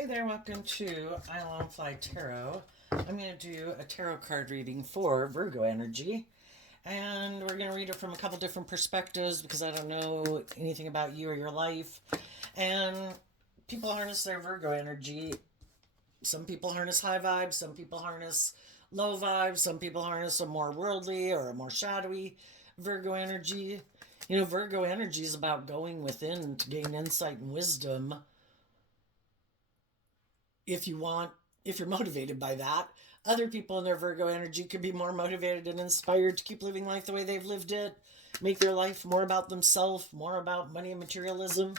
Hey there, welcome to Isle Fly Tarot. I'm going to do a tarot card reading for Virgo energy. And we're going to read it from a couple different perspectives because I don't know anything about you or your life. And people harness their Virgo energy. Some people harness high vibes, some people harness low vibes, some people harness a more worldly or a more shadowy Virgo energy. You know, Virgo energy is about going within to gain insight and wisdom if you want, if you're motivated by that. Other people in their Virgo energy could be more motivated and inspired to keep living life the way they've lived it, make their life more about themselves, more about money and materialism.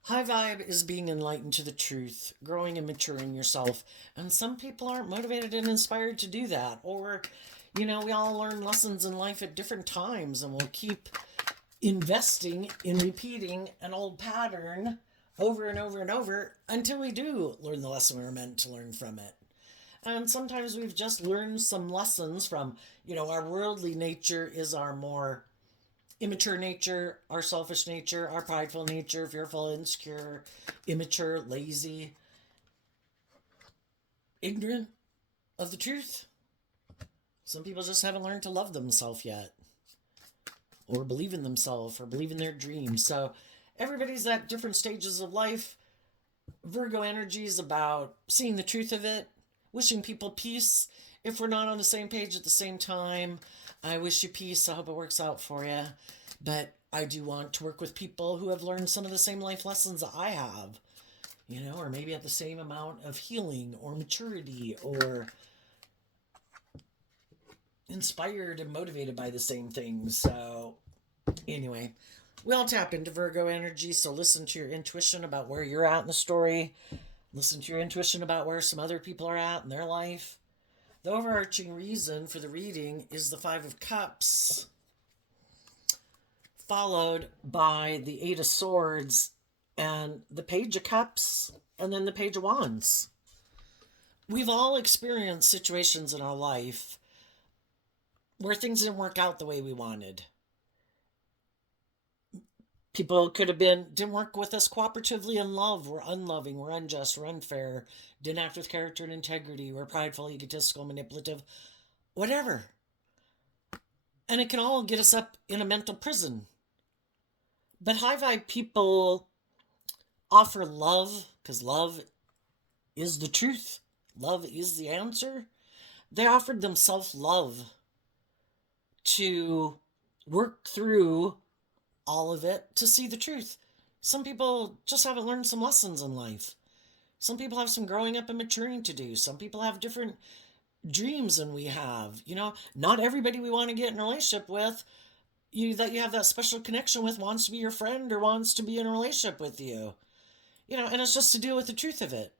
High vibe is being enlightened to the truth, growing and maturing yourself. And some people aren't motivated and inspired to do that. Or, you know, we all learn lessons in life at different times, and we'll keep investing in repeating an old pattern over and over and over until we do learn the lesson we were meant to learn from it. And sometimes we've just learned some lessons from, you know, our worldly nature is our more immature nature, our selfish nature, our prideful nature, fearful, insecure, immature, lazy, ignorant of the truth. Some people just haven't learned to love themselves yet, or believe in themselves, or believe in their dreams. So everybody's at different stages of life. Virgo energy is about seeing the truth of it, wishing people peace. If we're not on the same page at the same time, I wish you peace. I hope it works out for you. But I do want to work with people who have learned some of the same life lessons that I have, you know, or maybe at the same amount of healing or maturity or inspired and motivated by the same things. So anyway, we all tap into Virgo energy, so listen to your intuition about where you're at in the story. Listen to your intuition about where some other people are at in their life. The overarching reason for the reading is the Five of Cups, followed by the Eight of Swords and the Page of Cups, and then the Page of Wands. We've all experienced situations in our life where things didn't work out the way we wanted. People could have didn't work with us cooperatively in love, were unloving, were unjust, were unfair, didn't act with character and integrity, were prideful, egotistical, manipulative, whatever. And it can all get us up in a mental prison. But high vibe people offer love, because love is the truth. Love is the answer. They offered them self-love to work through all of it to see the truth. Some people just haven't learned some lessons in life. Some people have some growing up and maturing to do. Some people have different dreams than we have. You know, not everybody we want to get in a relationship with, that you have that special connection with, wants to be your friend or wants to be in a relationship with you. You know, and it's just to deal with the truth of it.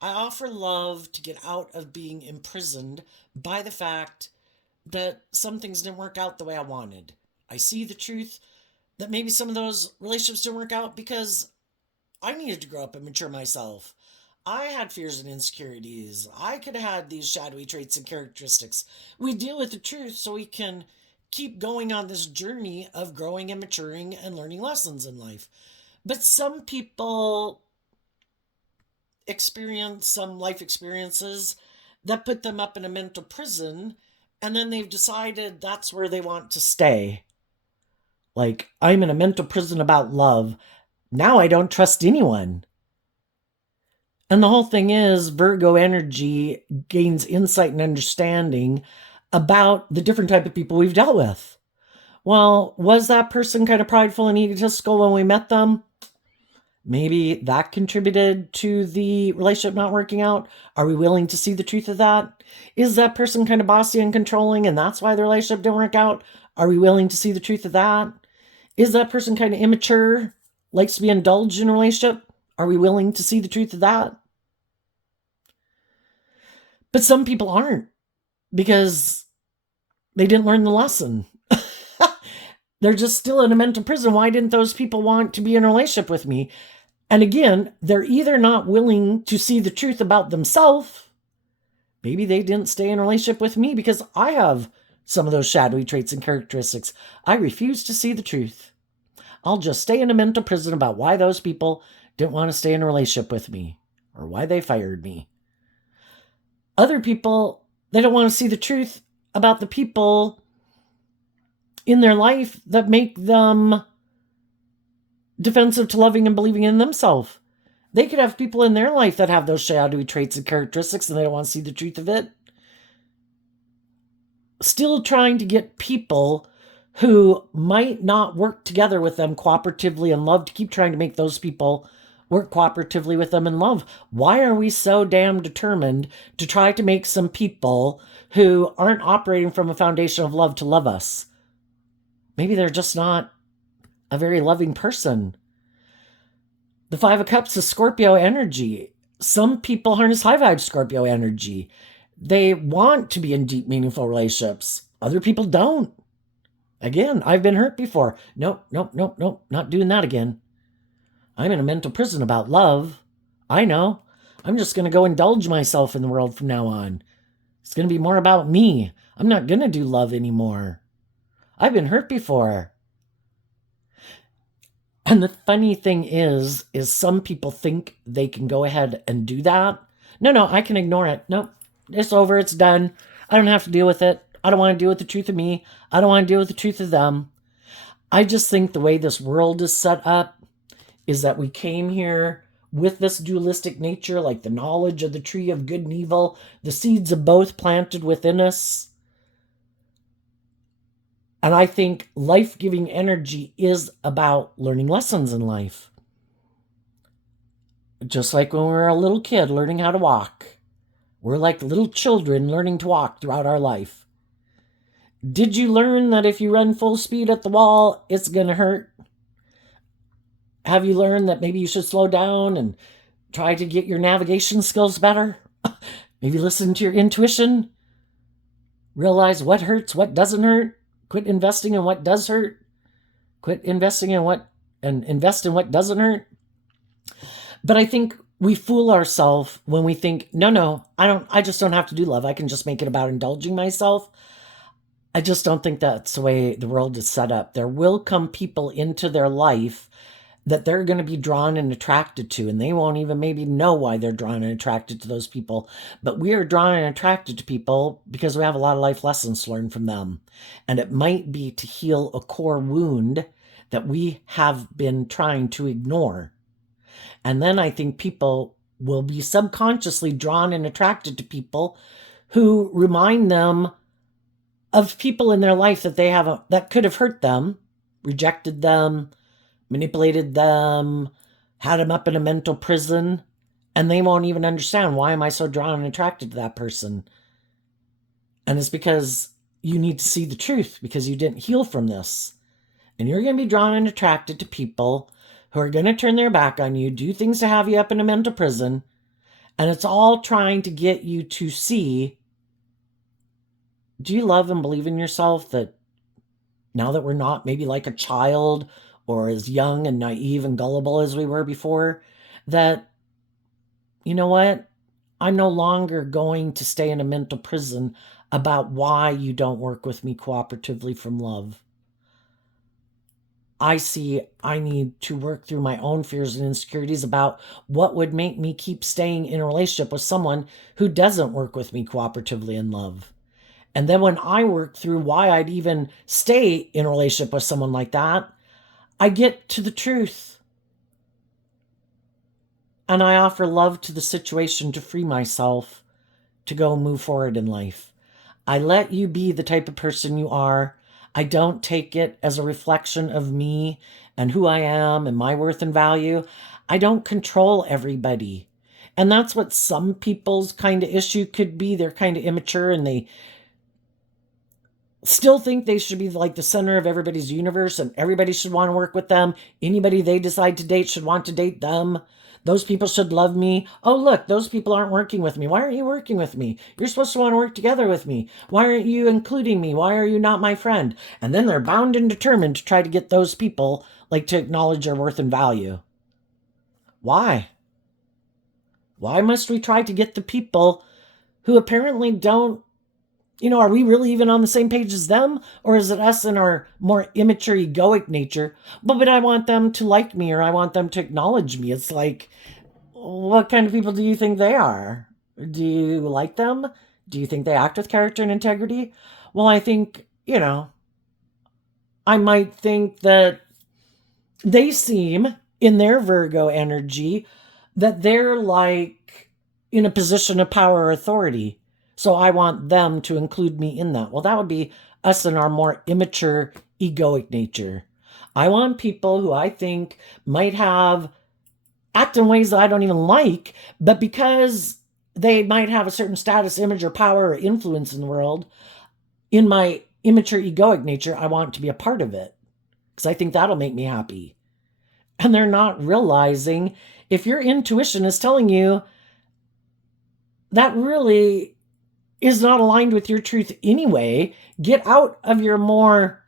I offer love to get out of being imprisoned by the fact that some things didn't work out the way I wanted. I see the truth that maybe some of those relationships didn't work out because I needed to grow up and mature myself. I had fears and insecurities. I could have had these shadowy traits and characteristics. We deal with the truth so we can keep going on this journey of growing and maturing and learning lessons in life. But some people experience some life experiences that put them up in a mental prison, and then they've decided that's where they want to stay. Like, I'm in a mental prison about love. Now I don't trust anyone. And the whole thing is, Virgo energy gains insight and understanding about the different type of people we've dealt with. Well, was that person kind of prideful and egotistical when we met them? Maybe that contributed to the relationship not working out. Are we willing to see the truth of that? Is that person kind of bossy and controlling and that's why the relationship didn't work out? Are we willing to see the truth of that? Is that person kind of immature, likes to be indulged in a relationship? Are we willing to see the truth of that? But some people aren't, because they didn't learn the lesson. They're just still in a mental prison. Why didn't those people want to be in a relationship with me? And again, they're either not willing to see the truth about themselves. Maybe they didn't stay in a relationship with me because I have some of those shadowy traits and characteristics. I refuse to see the truth. I'll just stay in a mental prison about why those people didn't want to stay in a relationship with me. or why they fired me. Other people, they don't want to see the truth about the people in their life that make them defensive to loving and believing in themselves. They could have people in their life that have those shadowy traits and characteristics, and they don't want to see the truth of it. Still trying to get people who might not work together with them cooperatively in love to keep trying to make those people work cooperatively with them in love. Why are we so damn determined to try to make some people who aren't operating from a foundation of love to love us? Maybe they're just not a very loving person. The Five of Cups is Scorpio energy. Some people harness high vibe Scorpio energy. They want to be in deep, meaningful relationships. Other people don't. Again, I've been hurt before. Nope, not doing that again. I'm in a mental prison about love. I know. I'm just going to go indulge myself in the world from now on. It's going to be more about me. I'm not going to do love anymore. I've been hurt before. And the funny thing is some people think they can go ahead and do that. No, I can ignore it. Nope, it's over. It's done. I don't have to deal with it. I don't want to deal with the truth of me. I don't want to deal with the truth of them. I just think the way this world is set up is that we came here with this dualistic nature, like the knowledge of the tree of good and evil, the seeds of both planted within us. And I think life-giving energy is about learning lessons in life. Just like when we were a little kid learning how to walk. We're like little children learning to walk throughout our life. Did you learn that if you run full speed at the wall, it's going to hurt? Have you learned that maybe you should slow down and try to get your navigation skills better? Maybe listen to your intuition. Realize what hurts, what doesn't hurt. Quit investing in what does hurt. Quit investing in what, and invest in what doesn't hurt. But I think we fool ourselves when we think, no, I just don't have to do love. I can just make it about indulging myself. I just don't think that's the way the world is set up. There will come people into their life that they're going to be drawn and attracted to, and they won't even maybe know why they're drawn and attracted to those people. But we are drawn and attracted to people because we have a lot of life lessons to learn from them. And it might be to heal a core wound that we have been trying to ignore. And then I think people will be subconsciously drawn and attracted to people who remind them of people in their life that they have that could have hurt them, rejected them, manipulated them, had them up in a mental prison, and they won't even understand, why am I so drawn and attracted to that person? And it's because you need to see the truth, because you didn't heal from this. And you're going to be drawn and attracted to people who are going to turn their back on you, do things to have you up in a mental prison, and it's all trying to get you to see, do you love and believe in yourself that now that we're not maybe like a child or as young and naive and gullible as we were before, that, you know what, I'm no longer going to stay in a mental prison about why you don't work with me cooperatively from love. I see I need to work through my own fears and insecurities about what would make me keep staying in a relationship with someone who doesn't work with me cooperatively in love. And then when I work through why I'd even stay in a relationship with someone like that, I get to the truth. And I offer love to the situation to free myself, to go and move forward in life. I let you be the type of person you are. I don't take it as a reflection of me and who I am and my worth and value. I don't control everybody. And that's what some people's kind of issue could be. They're kind of immature and they still think they should be like the center of everybody's universe and everybody should want to work with them. Anybody they decide to date should want to date them. Those people should love me. Oh, look, those people aren't working with me. Why aren't you working with me? You're supposed to want to work together with me. Why aren't you including me? Why are you not my friend? And then they're bound and determined to try to get those people like to acknowledge their worth and value. Why? Why must we try to get the people who apparently don't, are we really even on the same page as them? Or is it us in our more immature, egoic nature? But I want them to like me or I want them to acknowledge me. It's like, what kind of people do you think they are? Do you like them? Do you think they act with character and integrity? Well, I think, I might think that they seem in their Virgo energy that they're like in a position of power or authority. So I want them to include me in that. Well, that would be us in our more immature, egoic nature. I want people who I think might have act in ways that I don't even like, but because they might have a certain status, image, or power or influence in the world, in my immature, egoic nature, I want to be a part of it because I think that'll make me happy. And they're not realizing if your intuition is telling you that really is not aligned with your truth anyway, get out of your more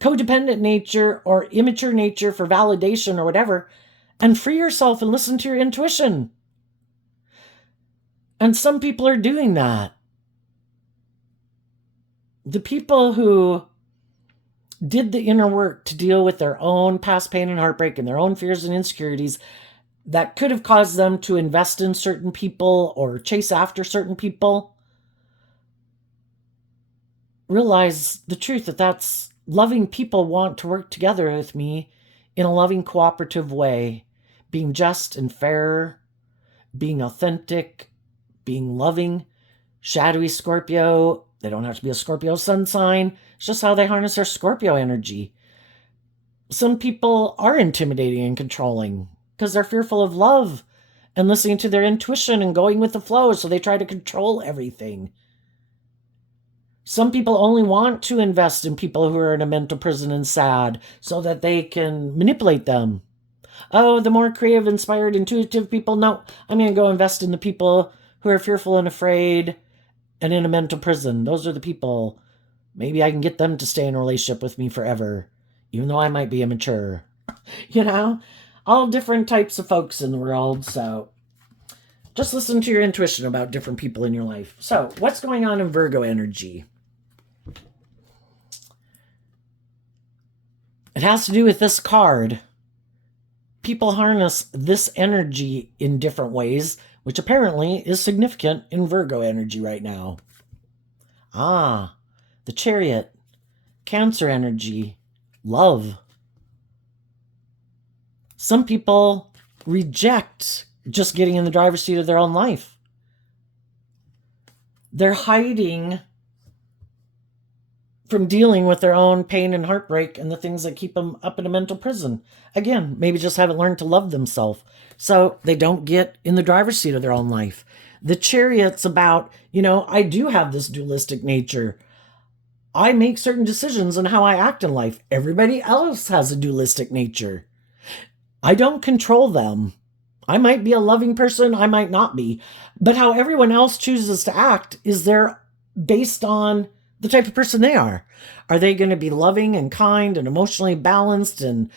codependent nature or immature nature for validation or whatever, and free yourself and listen to your intuition. And some people are doing that. The people who did the inner work to deal with their own past pain and heartbreak and their own fears and insecurities that could have caused them to invest in certain people or chase after certain people, realize the truth that that's loving people want to work together with me in a loving, cooperative way, being just and fair, being authentic, being loving. Shadowy Scorpio, they don't have to be a Scorpio sun sign. It's just how they harness their Scorpio energy. Some people are intimidating and controlling because they're fearful of love and listening to their intuition and going with the flow, so they try to control everything. Some people only want to invest in people who are in a mental prison and sad so that they can manipulate them. Oh, the more creative, inspired, intuitive people, no, I'm going to go invest in the people who are fearful and afraid and in a mental prison. Those are the people. Maybe I can get them to stay in a relationship with me forever, even though I might be immature. All different types of folks in the world, so just listen to your intuition about different people in your life. So, what's going on in Virgo energy? It has to do with this card. People harness this energy in different ways, which apparently is significant in Virgo energy right now. The Chariot, Cancer energy, love. Some people reject just getting in the driver's seat of their own life. They're hiding from dealing with their own pain and heartbreak and the things that keep them up in a mental prison. Again, maybe just haven't learned to love themselves. So they don't get in the driver's seat of their own life. The Chariot's about, I do have this dualistic nature. I make certain decisions on how I act in life. Everybody else has a dualistic nature. I don't control them. I might be a loving person, I might not be. But how everyone else chooses to act is they're based on the type of person they are. Are they going to be loving and kind and emotionally balanced and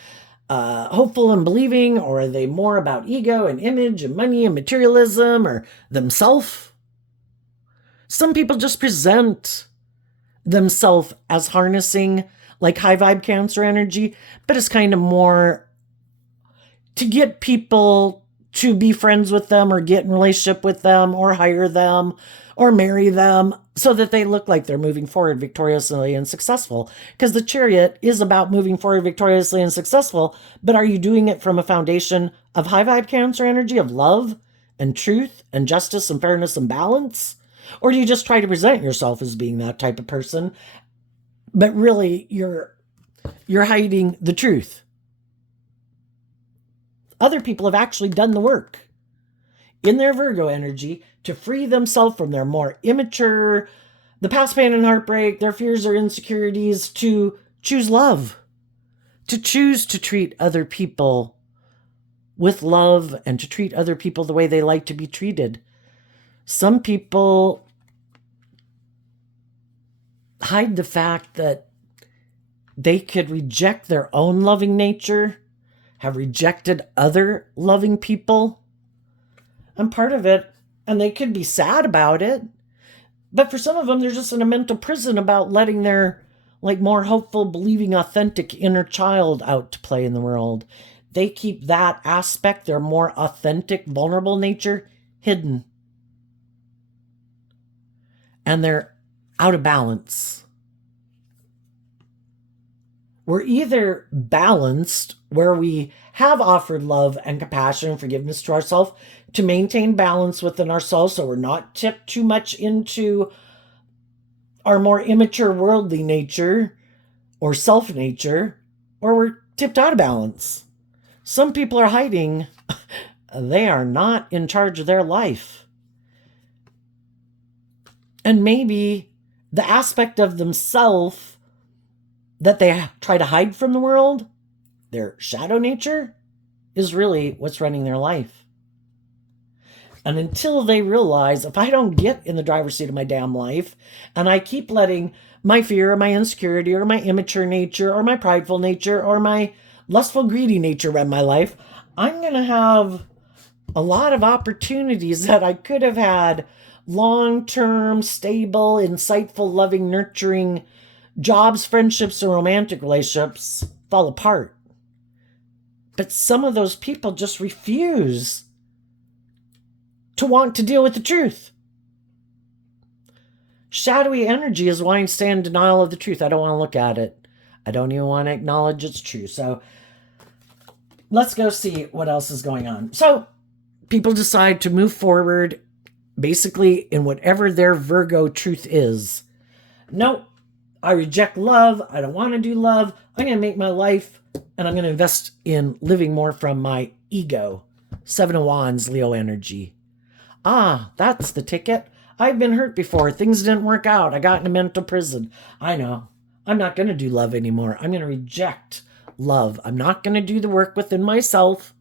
hopeful and believing, or are they more about ego and image and money and materialism or themselves? Some people just present themselves as harnessing like high vibe Cancer energy, but it's kind of more to get people to be friends with them or get in relationship with them or hire them or marry them so that they look like they're moving forward victoriously and successful. Because the Chariot is about moving forward victoriously and successful, but are you doing it from a foundation of high vibe Cancer energy, of love and truth and justice and fairness and balance? Or do you just try to present yourself as being that type of person, but really you're hiding the truth? Other people have actually done the work in their Virgo energy to free themselves from their more immature, the past pain and heartbreak, their fears or insecurities, to choose love, to choose to treat other people with love and to treat other people the way they like to be treated. Some people hide the fact that they could reject their own loving nature, have rejected other loving people. And part of it, and they could be sad about it, but for some of them, they're just in a mental prison about letting their more hopeful, believing, authentic inner child out to play in the world. they keep that aspect, their more authentic, vulnerable nature, hidden. And they're out of balance. We're either balanced, where we have offered love and compassion and forgiveness to ourselves to maintain balance within ourselves, so we're not tipped too much into our more immature worldly nature or self nature, or we're tipped out of balance. Some people are hiding. They are not in charge of their life. And maybe the aspect of themselves that they try to hide from the world, their shadow nature, is really what's running their life. And until they realize, if I don't get in the driver's seat of my damn life, and I keep letting my fear or my insecurity or my immature nature or my prideful nature or my lustful, greedy nature run my life, I'm going to have a lot of opportunities that I could have had long-term, stable, insightful, loving, nurturing jobs, friendships, and romantic relationships fall apart. But some of those people just refuse to want to deal with the truth. Shadowy energy is wanting to stay in denial of the truth. I don't want to look at it. I don't even want to acknowledge it's true. So let's go see what else is going on. So people decide to move forward basically in whatever their Virgo truth is. Nope, I reject love. I don't want to do love. I'm going to make my life, and I'm going to invest in living more from my ego. Seven of Wands, Leo energy. Ah, that's the ticket. I've been hurt before. Things didn't work out. I got in a mental prison. I know. I'm not going to do love anymore. I'm going to reject love. I'm not going to do the work within myself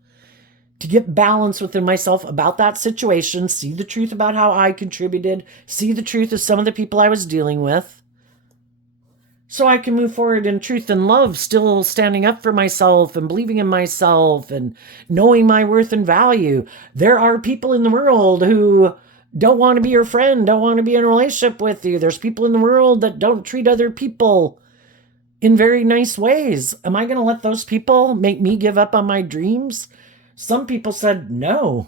to get balance within myself about that situation, see the truth about how I contributed, see the truth of some of the people I was dealing with, so I can move forward in truth and love, still standing up for myself and believing in myself and knowing my worth and value. There are people in the world who don't want to be your friend, don't want to be in a relationship with you. There's people in the world that don't treat other people in very nice ways. Am I going to let those people make me give up on my dreams? Some people said no.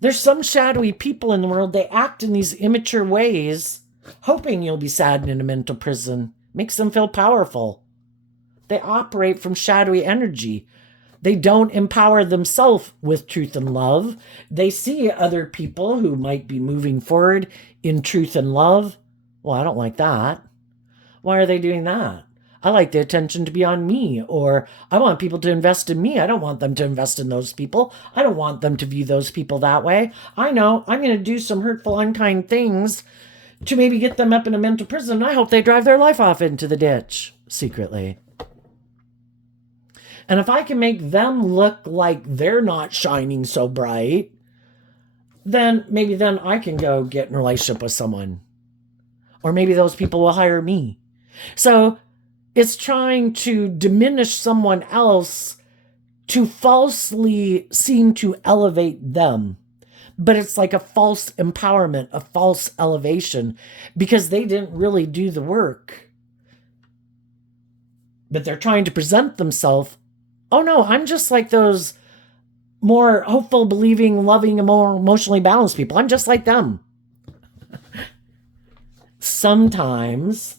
There's some shadowy people in the world. They act in these immature ways, hoping you'll be sad in a mental prison. Makes them feel powerful. They operate from shadowy energy. They don't empower themselves with truth and love. They see other people who might be moving forward in truth and love. Well, I don't like that. Why are they doing that? I like the attention to be on me, or I want people to invest in me. I don't want them to invest in those people. I don't want them to view those people that way. I know I'm going to do some hurtful, unkind things to maybe get them up in a mental prison. I hope they drive their life off into the ditch secretly. And if I can make them look like they're not shining so bright, then maybe then I can go get in a relationship with someone. Or maybe those people will hire me. So it's trying to diminish someone else to falsely seem to elevate them. But it's like a false empowerment, a false elevation, because they didn't really do the work. But they're trying to present themselves, oh no, I'm just like those more hopeful, believing, loving, and more emotionally balanced people. I'm just like them. Sometimes,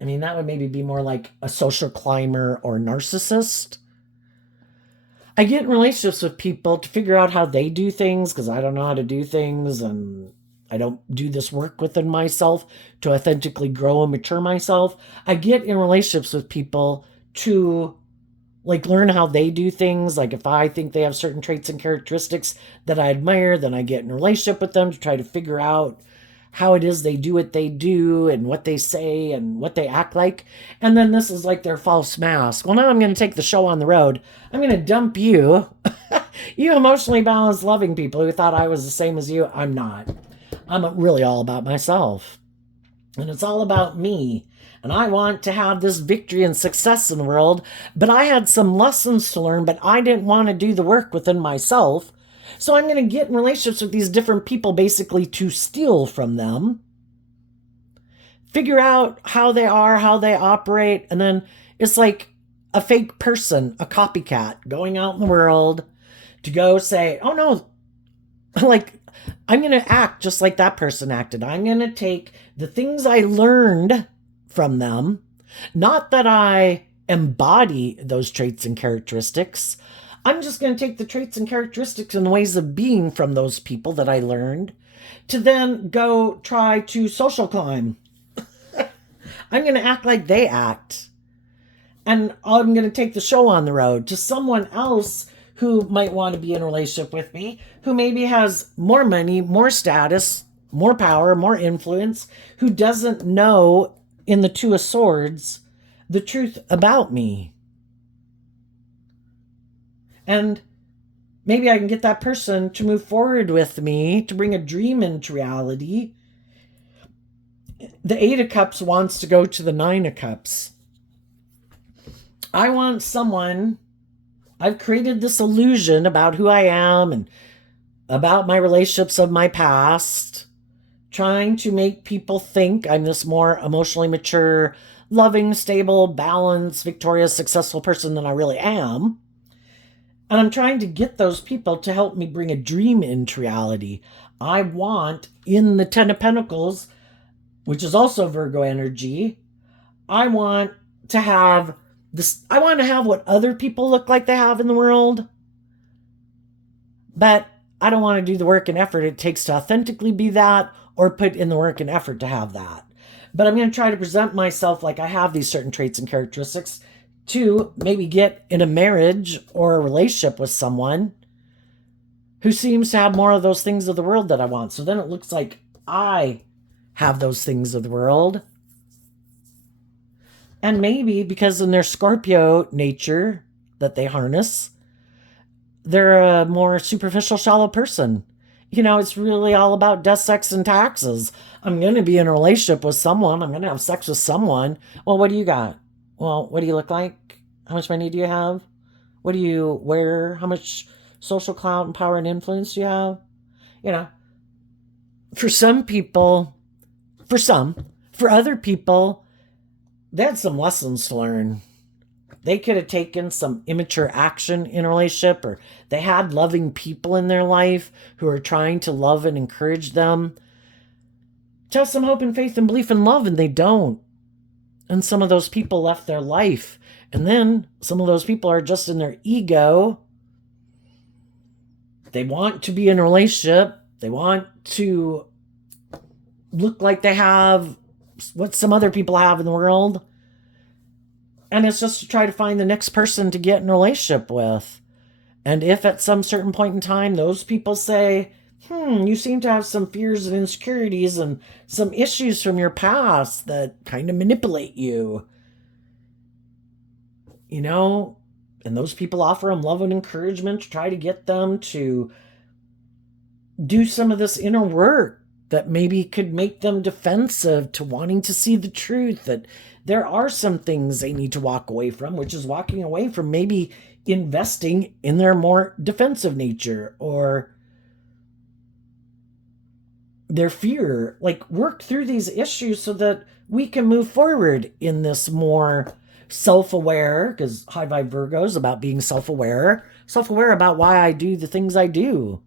I mean, that would maybe be more like a social climber or narcissist. I get in relationships with people to figure out how they do things, because I don't know how to do things, and I don't do this work within myself to authentically grow and mature myself. I get in relationships with people to learn how they do things. Like if I think they have certain traits and characteristics that I admire, then I get in a relationship with them to try to figure out how it is they do what they do and what they say and what they act like. And then this is like their false mask. Well, now I'm going to take the show on the road. I'm going to dump you, you emotionally balanced, loving people who thought I was the same as you. I'm not. I'm really all about myself. And it's all about me. And I want to have this victory and success in the world. But I had some lessons to learn, but I didn't want to do the work within myself. So I'm going to get in relationships with these different people basically to steal from them, figure out how they are, how they operate, and then it's like a fake person, a copycat going out in the world to go say, oh no, like I'm going to act just like that person acted. I'm going to take the things I learned from them, not that I embody those traits and characteristics. I'm just going to take the traits and characteristics and ways of being from those people that I learned to then go try to social climb. I'm going to act like they act. And I'm going to take the show on the road to someone else who might want to be in a relationship with me, who maybe has more money, more status, more power, more influence, who doesn't know in the Two of Swords the truth about me. And maybe I can get that person to move forward with me, to bring a dream into reality. The Eight of Cups wants to go to the Nine of Cups. I want someone, I've created this illusion about who I am and about my relationships of my past, trying to make people think I'm this more emotionally mature, loving, stable, balanced, victorious, successful person than I really am. And I'm trying to get those people to help me bring a dream into reality. I want, in the Ten of Pentacles, which is also Virgo energy, I want to have this. I want to have what other people look like they have in the world. But I don't want to do the work and effort it takes to authentically be that, or put in the work and effort to have that. But I'm going to try to present myself like I have these certain traits and characteristics to maybe get in a marriage or a relationship with someone who seems to have more of those things of the world that I want. So then it looks like I have those things of the world. And maybe because in their Scorpio nature that they harness, they're a more superficial, shallow person. You know, it's really all about death, sex, and taxes. I'm going to be in a relationship with someone. I'm going to have sex with someone. Well, what do you got? Well, what do you look like? How much money do you have? What do you wear? How much social clout and power and influence do you have? You know, for some people, for other people, they had some lessons to learn. They could have taken some immature action in a relationship, or they had loving people in their life who are trying to love and encourage them to have some hope and faith and belief and love, and they don't. And some of those people left their life. And then some of those people are just in their ego. They want to be in a relationship. They want to look like they have what some other people have in the world. And it's just to try to find the next person to get in a relationship with. And if at some certain point in time those people say, you seem to have some fears and insecurities and some issues from your past that kind of manipulate you, you know, and those people offer them love and encouragement to try to get them to do some of this inner work that maybe could make them defensive to wanting to see the truth, that there are some things they need to walk away from, which is walking away from maybe investing in their more defensive nature or their fear. Like, work through these issues so that we can move forward in this more self-aware, because high vibe Virgo is about being self-aware about why I do the things I do,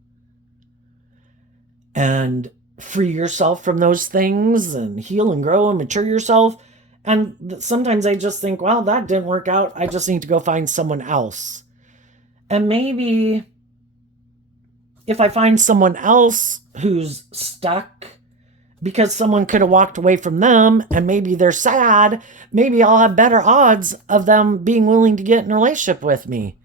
and free yourself from those things and heal and grow and mature yourself. And sometimes I just think, well, that didn't work out. I just need to go find someone else. And maybe if I find someone else who's stuck because someone could have walked away from them and maybe they're sad, maybe I'll have better odds of them being willing to get in a relationship with me.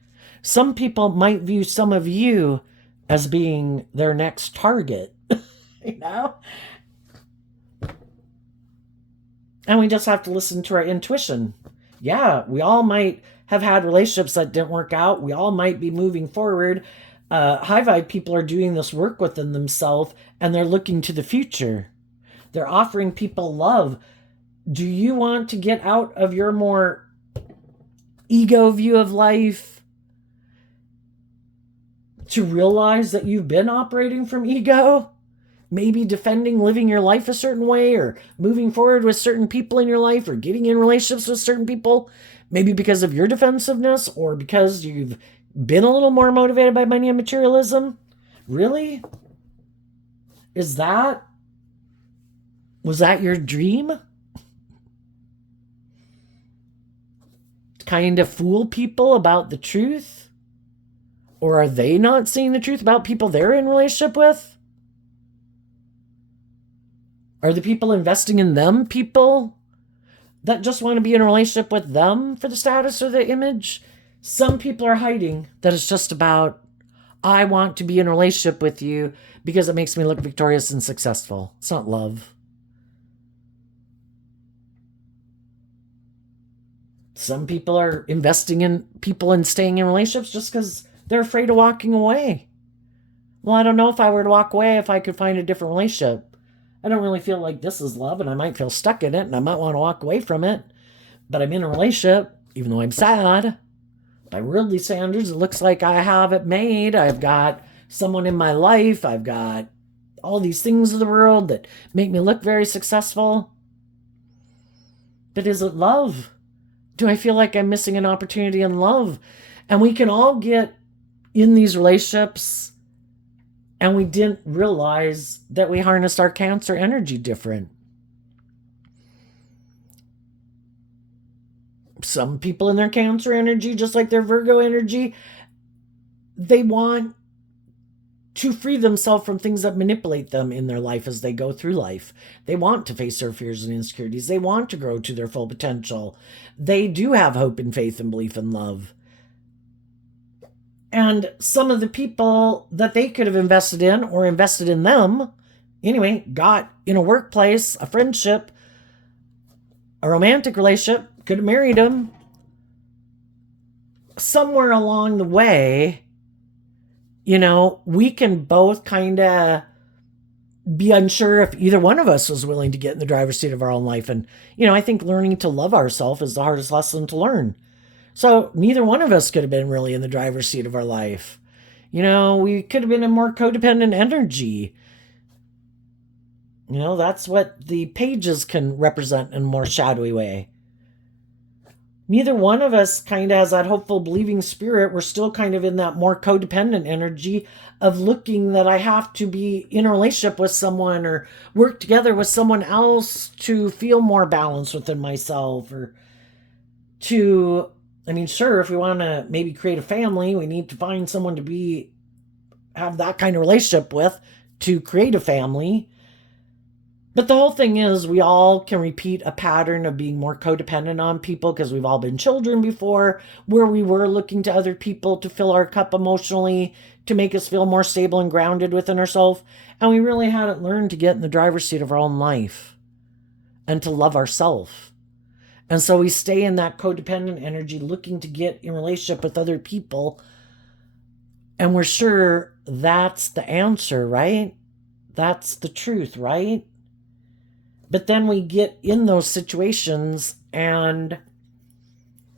Some people might view some of you as being their next target, you know? And we just have to listen to our intuition. Yeah, we all might have had relationships that didn't work out. We all might be moving forward. High vibe people are doing this work within themselves, and they're looking to the future. They're offering people love. Do you want to get out of your more ego view of life to realize that you've been operating from ego? maybe defending living your life a certain way, or moving forward with certain people in your life, or getting in relationships with certain people, maybe because of your defensiveness or because you've been a little more motivated by money and materialism? Really? Was that your dream? Kind of fool people about the truth? Or are they not seeing the truth about people they're in relationship with? Are the people investing in them people that just want to be in a relationship with them for the status or the image? Some people are hiding that it's just about, I want to be in a relationship with you because it makes me look victorious and successful. It's not love. Some people are investing in people and staying in relationships just because they're afraid of walking away. Well, I don't know if I were to walk away if I could find a different relationship. I don't really feel like this is love, and I might feel stuck in it, and I might want to walk away from it. But I'm in a relationship, even though I'm sad. By worldly standards, it looks like I have it made. I've got someone in my life. I've got all these things of the world that make me look very successful. But is it love? Do I feel like I'm missing an opportunity in love? And we can all get in these relationships and we didn't realize that we harnessed our Cancer energy different. Some people in their Cancer energy, just like their Virgo energy, they want to free themselves from things that manipulate them in their life as they go through life. They want to face their fears and insecurities. They want to grow to their full potential. They do have hope and faith and belief in love. And some of the people that they could have invested in or invested in them, anyway, got in a workplace, a friendship, a romantic relationship, could have married them. Somewhere along the way, we can both kind of be unsure if either one of us was willing to get in the driver's seat of our own life. And, I think learning to love ourselves is the hardest lesson to learn. So neither one of us could have been really in the driver's seat of our life. We could have been in more codependent energy. That's what the pages can represent in a more shadowy way. Neither one of us kind of has that hopeful, believing spirit. We're still kind of in that more codependent energy of looking that I have to be in a relationship with someone or work together with someone else to feel more balanced within myself, or to, sure, if we want to maybe create a family, we need to find someone to have that kind of relationship with to create a family. But the whole thing is, we all can repeat a pattern of being more codependent on people because we've all been children before, where we were looking to other people to fill our cup emotionally, to make us feel more stable and grounded within ourselves. And we really hadn't learned to get in the driver's seat of our own life and to love ourselves. And so we stay in that codependent energy looking to get in relationship with other people. And we're sure that's the answer, right? That's the truth, right? But then we get in those situations and,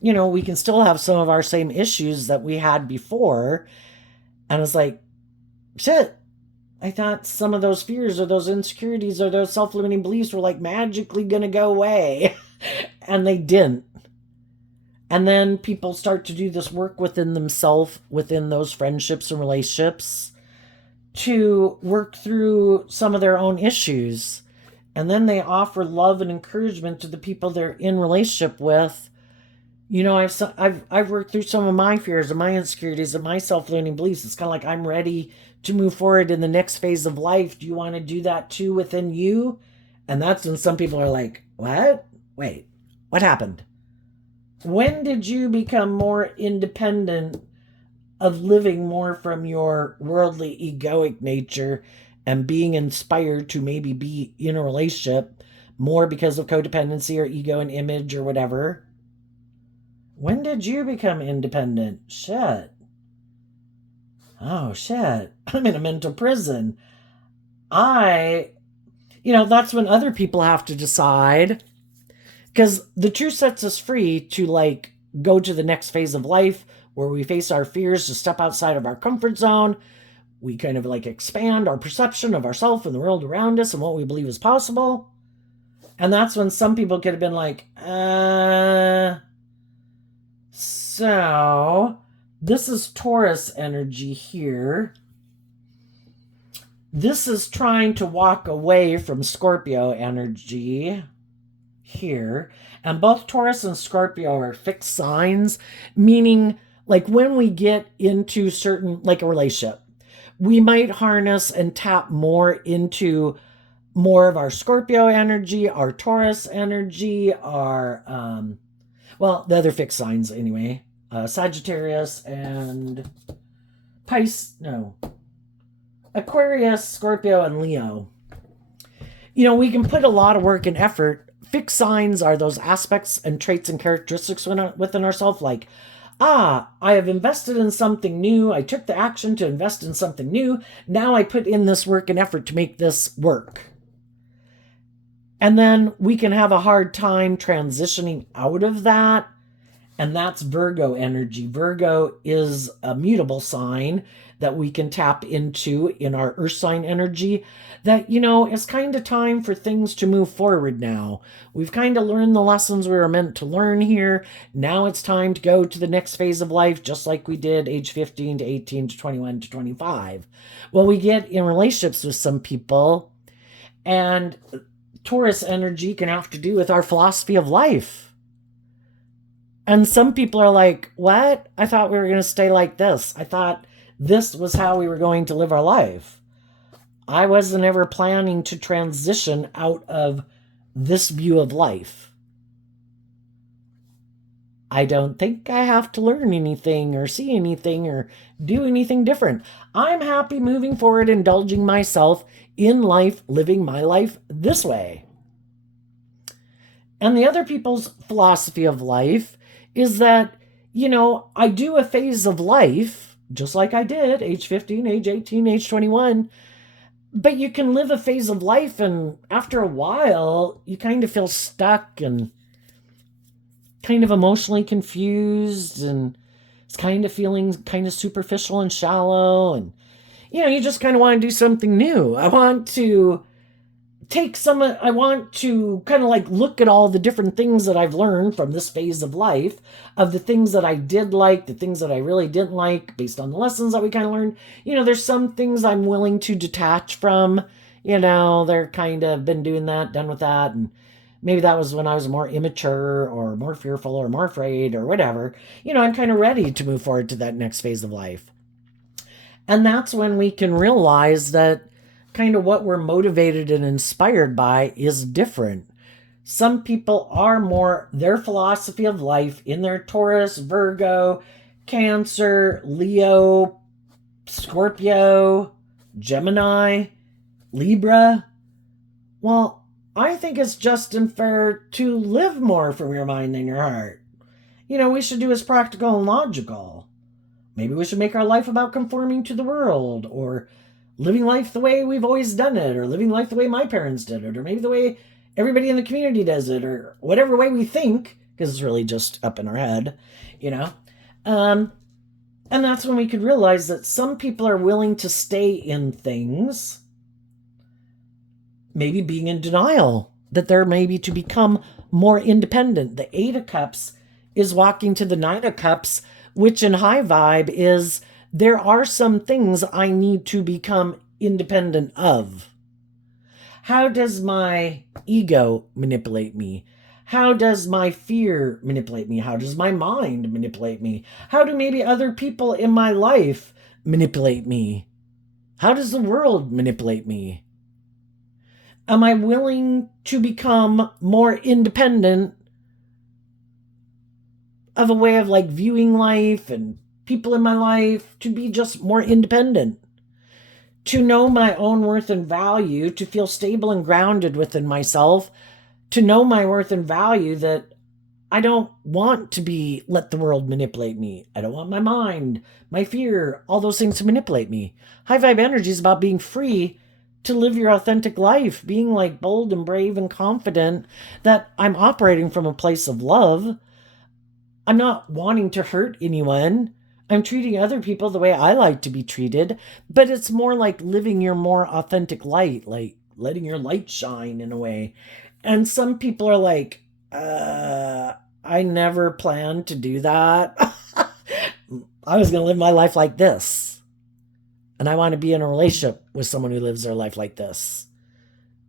we can still have some of our same issues that we had before. And it's like, shit, I thought some of those fears or those insecurities or those self-limiting beliefs were like magically going to go away. And they didn't. And then people start to do this work within themselves, within those friendships and relationships, to work through some of their own issues. And then they offer love and encouragement to the people they're in relationship with. I've worked through some of my fears and my insecurities and my self-limiting beliefs. It's kind of like I'm ready to move forward in the next phase of life. Do you want to do that too within you? And that's when some people are like, what? Wait, what happened? When did you become more independent of living more from your worldly egoic nature and being inspired to maybe be in a relationship more because of codependency or ego and image or whatever? When did you become independent? Shit. Oh, shit. I'm in a mental prison. That's when other people have to decide. Because the truth sets us free to go to the next phase of life where we face our fears, to step outside of our comfort zone, We kind of like expand our perception of ourselves and the world around us and what we believe is possible. And that's when some people could have been like, so this is Taurus energy here. This is trying to walk away from Scorpio energy here. And both Taurus and Scorpio are fixed signs, meaning like when we get into certain, like a relationship, we might harness and tap more into more of our Scorpio energy, our Taurus energy, our, the other fixed signs anyway, Sagittarius and Aquarius, Scorpio, and Leo. We can put a lot of work and effort. Fixed signs are those aspects and traits and characteristics within ourselves, like, I have invested in something new. I took the action to invest in something new. Now I put in this work and effort to make this work. And then we can have a hard time transitioning out of that. And that's Virgo energy. Virgo is a mutable sign that we can tap into in our earth sign energy that, it's kind of time for things to move forward now. We've kind of learned the lessons we were meant to learn here. Now it's time to go to the next phase of life, just like we did age 15 to 18 to 21 to 25. Well, we get in relationships with some people, and Taurus energy can have to do with our philosophy of life. And some people are like, what? I thought we were going to stay like this. I thought this was how we were going to live our life. I wasn't ever planning to transition out of this view of life. I don't think I have to learn anything or see anything or do anything different. I'm happy moving forward, indulging myself in life, living my life this way. And the other people's philosophy of life is that, I do a phase of life, just like I did, age 15, age 18, age 21, but you can live a phase of life, and after a while, you kind of feel stuck and kind of emotionally confused, and it's kind of feeling kind of superficial and shallow, and, you just kind of want to do something new. I want to kind of like look at all the different things that I've learned from this phase of life, of the things that I did like, the things that I really didn't like, based on the lessons that we kind of learned. There's some things I'm willing to detach from. They're kind of been doing that, done with that. And maybe that was when I was more immature or more fearful or more afraid or whatever. I'm kind of ready to move forward to that next phase of life. And that's when we can realize that kind of what we're motivated and inspired by is different. Some people are more their philosophy of life in their Taurus, Virgo, Cancer, Leo, Scorpio, Gemini, Libra. Well, I think it's just and fair to live more from your mind than your heart. We should do as practical and logical. Maybe we should make our life about conforming to the world, or living life the way we've always done it, or living life the way my parents did it, or maybe the way everybody in the community does it, or whatever way we think, because it's really just up in our head, And that's when we could realize that some people are willing to stay in things, maybe being in denial, that they're maybe to become more independent. The 8 of Cups is walking to the 9 of Cups, which in high vibe is there are some things I need to become independent of. How does my ego manipulate me? How does my fear manipulate me? How does my mind manipulate me? How do maybe other people in my life manipulate me? How does the world manipulate me? Am I willing to become more independent of a way of like viewing life and people in my life, to be just more independent, to know my own worth and value, to feel stable and grounded within myself, to know my worth and value, that I don't want to let the world manipulate me. I don't want my mind, my fear, all those things to manipulate me. High vibe energy is about being free to live your authentic life, being like bold and brave and confident that I'm operating from a place of love. I'm not wanting to hurt anyone. I'm treating other people the way I like to be treated, but it's more like living your more authentic light, like letting your light shine in a way. And some people are like, I never planned to do that. I was going to live my life like this. And I want to be in a relationship with someone who lives their life like this.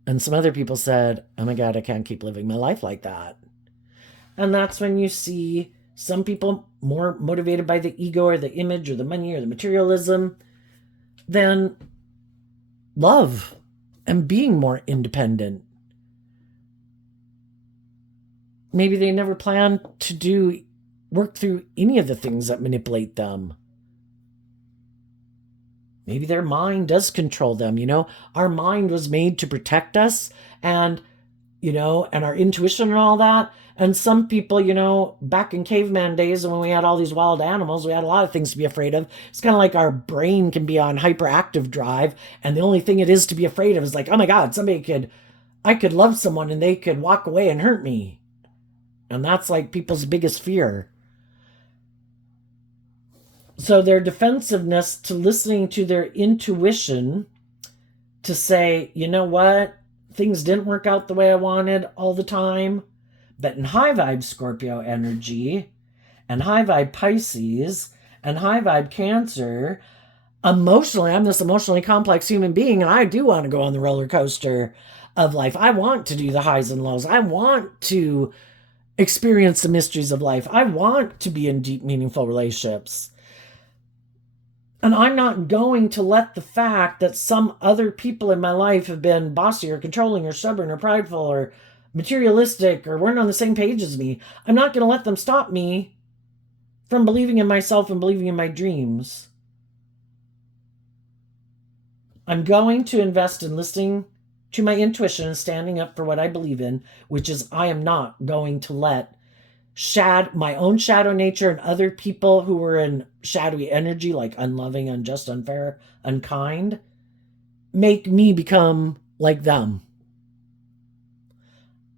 And some other people said, oh my God, I can't keep living my life like that. And that's when you see some people more motivated by the ego or the image or the money or the materialism than love and being more independent. Maybe they never planned to work through any of the things that manipulate them. Maybe their mind does control them. Our mind was made to protect us, and and our intuition and all that. And some people, back in caveman days when we had all these wild animals, we had a lot of things to be afraid of. It's kind of like our brain can be on hyperactive drive, and the only thing it is to be afraid of is like, oh my God, I could love someone and they could walk away and hurt me. And that's like people's biggest fear. So their defensiveness to listening to their intuition to say, you know what, things didn't work out the way I wanted all the time. But in high vibe Scorpio energy and high vibe Pisces and high vibe Cancer, emotionally, I'm this emotionally complex human being, and I do want to go on the roller coaster of life. I want to do the highs and lows. I want to experience the mysteries of life. I want to be in deep, meaningful relationships. And I'm not going to let the fact that some other people in my life have been bossy or controlling or stubborn or prideful or materialistic or weren't on the same page as me, I'm not going to let them stop me from believing in myself and believing in my dreams. I'm going to invest in listening to my intuition and standing up for what I believe in, which is I am not going to let my own shadow nature and other people who were in shadowy energy, like unloving, unjust, unfair, unkind, make me become like them.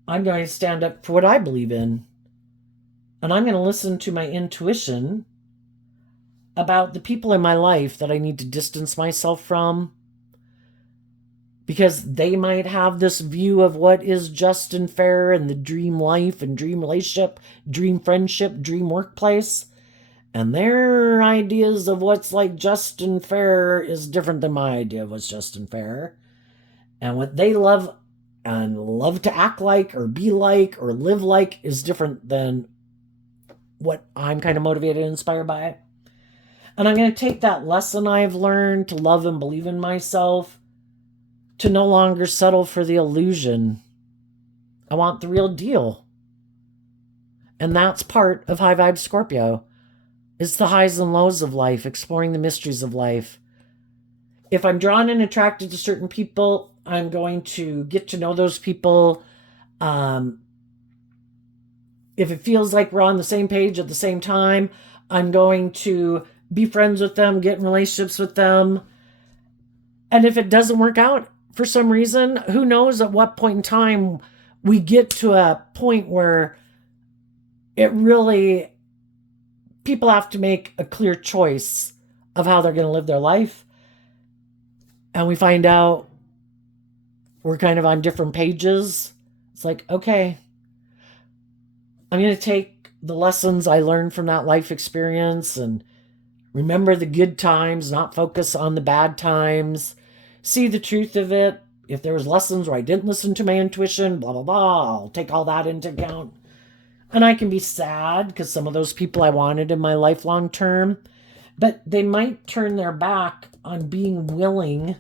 I'm going to stand up for what I believe in. And I'm going to listen to my intuition about the people in my life that I need to distance myself from, because they might have this view of what is just and fair and the dream life and dream relationship, dream friendship, dream workplace. And their ideas of what's like just and fair is different than my idea of what's just and fair. And what they love and love to act like or be like or live like is different than what I'm kind of motivated and inspired by. And I'm going to take that lesson I've learned to love and believe in myself, to no longer settle for the illusion. I want the real deal. And that's part of high vibe Scorpio. It's the highs and lows of life, exploring the mysteries of life. If I'm drawn and attracted to certain people, I'm going to get to know those people. If it feels like we're on the same page at the same time, I'm going to be friends with them, get in relationships with them. And if it doesn't work out for some reason, who knows at what point in time we get to a point where it really, people have to make a clear choice of how they're going to live their life. And we find out we're kind of on different pages. It's like, okay, I'm going to take the lessons I learned from that life experience and remember the good times, not focus on the bad times, see the truth of it. If there was lessons where I didn't listen to my intuition, blah, blah, blah, I'll take all that into account. And I can be sad because some of those people I wanted in my life long term, but they might turn their back on being willing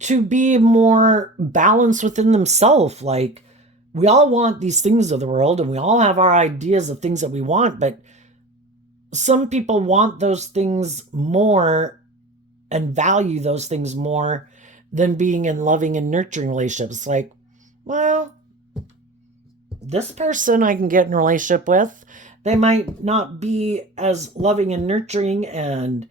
to be more balanced within themselves. Like, we all want these things of the world and we all have our ideas of things that we want, but some people want those things more and value those things more than being in loving and nurturing relationships. Like, well, this person I can get in a relationship with, they might not be as loving and nurturing and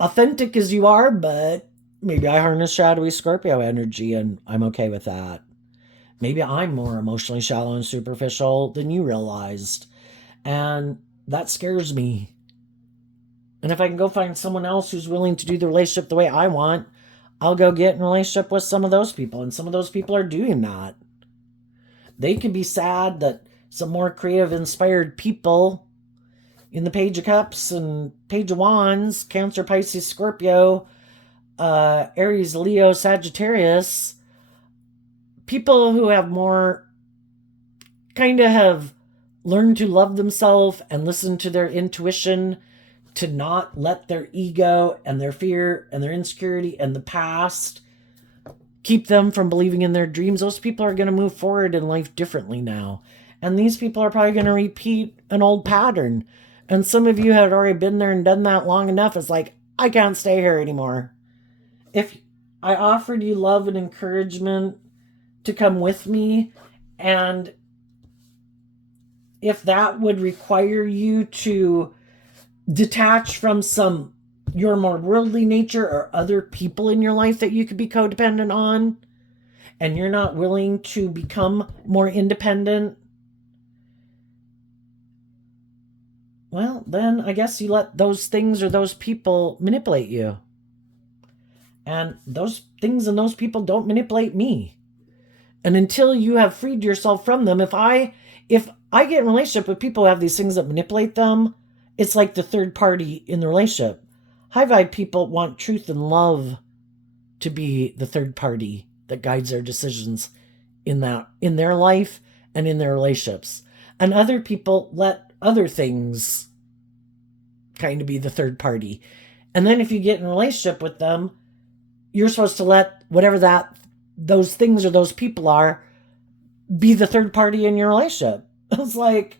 authentic as you are, but maybe I harness shadowy Scorpio energy and I'm okay with that. Maybe I'm more emotionally shallow and superficial than you realized. And that scares me. And if I can go find someone else who's willing to do the relationship the way I want, I'll go get in a relationship with some of those people. And some of those people are doing that. They can be sad that some more creative, inspired people in the Page of Cups and Page of Wands, Cancer, Pisces, Scorpio, Aries, Leo, Sagittarius, people who have more kind of have learned to love themselves and listen to their intuition, to not let their ego and their fear and their insecurity and the past keep them from believing in their dreams. Those people are going to move forward in life differently now. And these people are probably going to repeat an old pattern. And some of you had already been there and done that long enough. It's like, I can't stay here anymore. If I offered you love and encouragement to come with me, and if that would require you to detach from your more worldly nature or other people in your life that you could be codependent on, and you're not willing to become more independent, well, then I guess you let those things or those people manipulate you. And those things and those people don't manipulate me. And until you have freed yourself from them, if I get in a relationship with people who have these things that manipulate them, it's like the third party in the relationship. High vibe people want truth and love to be the third party that guides their decisions in their life and in their relationships. And other people let other things kind of be the third party. And then if you get in a relationship with them, you're supposed to let whatever those things or those people are be the third party in your relationship. It's like,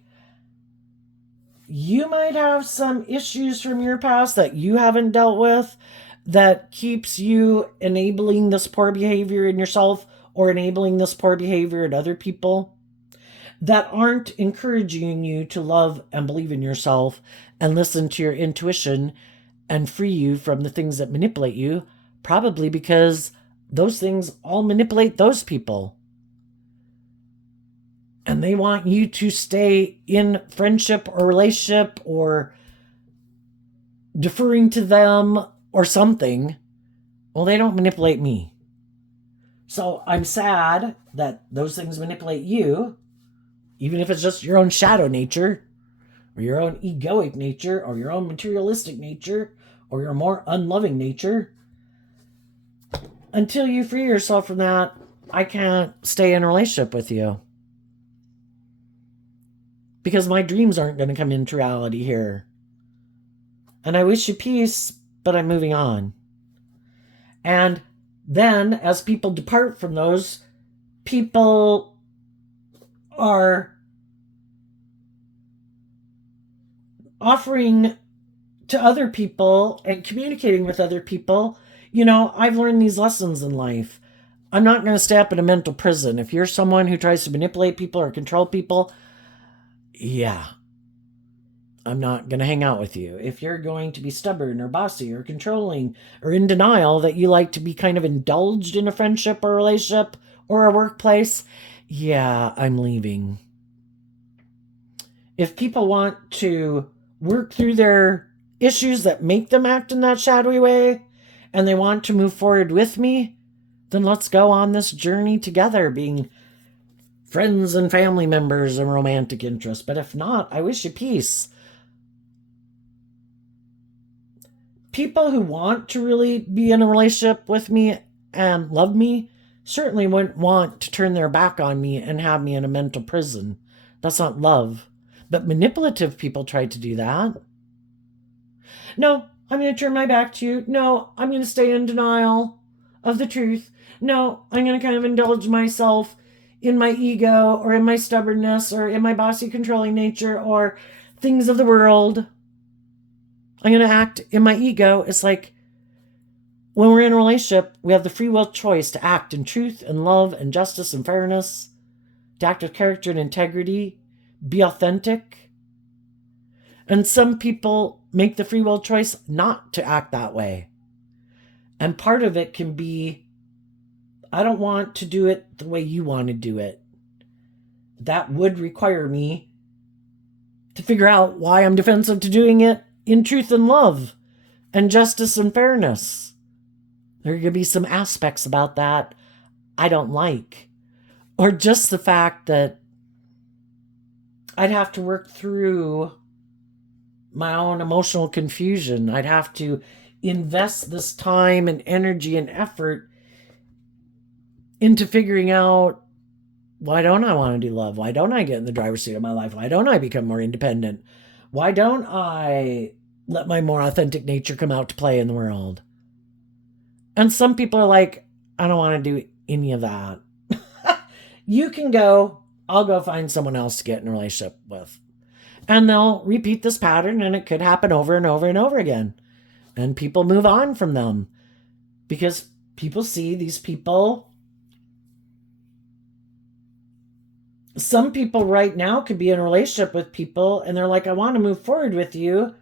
you might have some issues from your past that you haven't dealt with that keeps you enabling this poor behavior in yourself or enabling this poor behavior in other people that aren't encouraging you to love and believe in yourself and listen to your intuition and free you from the things that manipulate you, probably because those things all manipulate those people. And they want you to stay in friendship or relationship or deferring to them or something. Well, they don't manipulate me. So I'm sad that those things manipulate you, even if it's just your own shadow nature or your own egoic nature or your own materialistic nature or your more unloving nature. Until you free yourself from that, I can't stay in a relationship with you. Because my dreams aren't going to come into reality here. And I wish you peace, but I'm moving on. And then, as people depart from those, people are offering to other people and communicating with other people. You know, I've learned these lessons in life. I'm not going to stay up in a mental prison. If you're someone who tries to manipulate people or control people, yeah, I'm not going to hang out with you. If you're going to be stubborn or bossy or controlling or in denial that you like to be kind of indulged in a friendship or relationship or a workplace, yeah, I'm leaving. If people want to work through their issues that make them act in that shadowy way and they want to move forward with me, then let's go on this journey together, being friends and family members and romantic interests. But if not, I wish you peace. People who want to really be in a relationship with me and love me certainly wouldn't want to turn their back on me and have me in a mental prison. That's not love. But manipulative people try to do that. No, I'm going to turn my back to you. No, I'm going to stay in denial of the truth. No, I'm going to kind of indulge myself in my ego or in my stubbornness or in my bossy controlling nature or things of the world. I'm going to act in my ego. It's like when we're in a relationship, we have the free will choice to act in truth and love and justice and fairness, to act with character and integrity, be authentic. And some people make the free will choice not to act that way. And part of it can be, I don't want to do it the way you want to do it. That would require me to figure out why I'm defensive to doing it in truth and love and justice and fairness. There could be some aspects about that I don't like. Or just the fact that I'd have to work through my own emotional confusion. I'd have to invest this time and energy and effort into figuring out, why don't I want to do love? Why don't I get in the driver's seat of my life? Why don't I become more independent? Why don't I let my more authentic nature come out to play in the world? And some people are like, I don't want to do any of that. You can go, I'll go find someone else to get in a relationship with. And they'll repeat this pattern, and it could happen over and over and over again. And people move on from them because people see these people. Some people right now could be in a relationship with people and they're like, I want to move forward with you,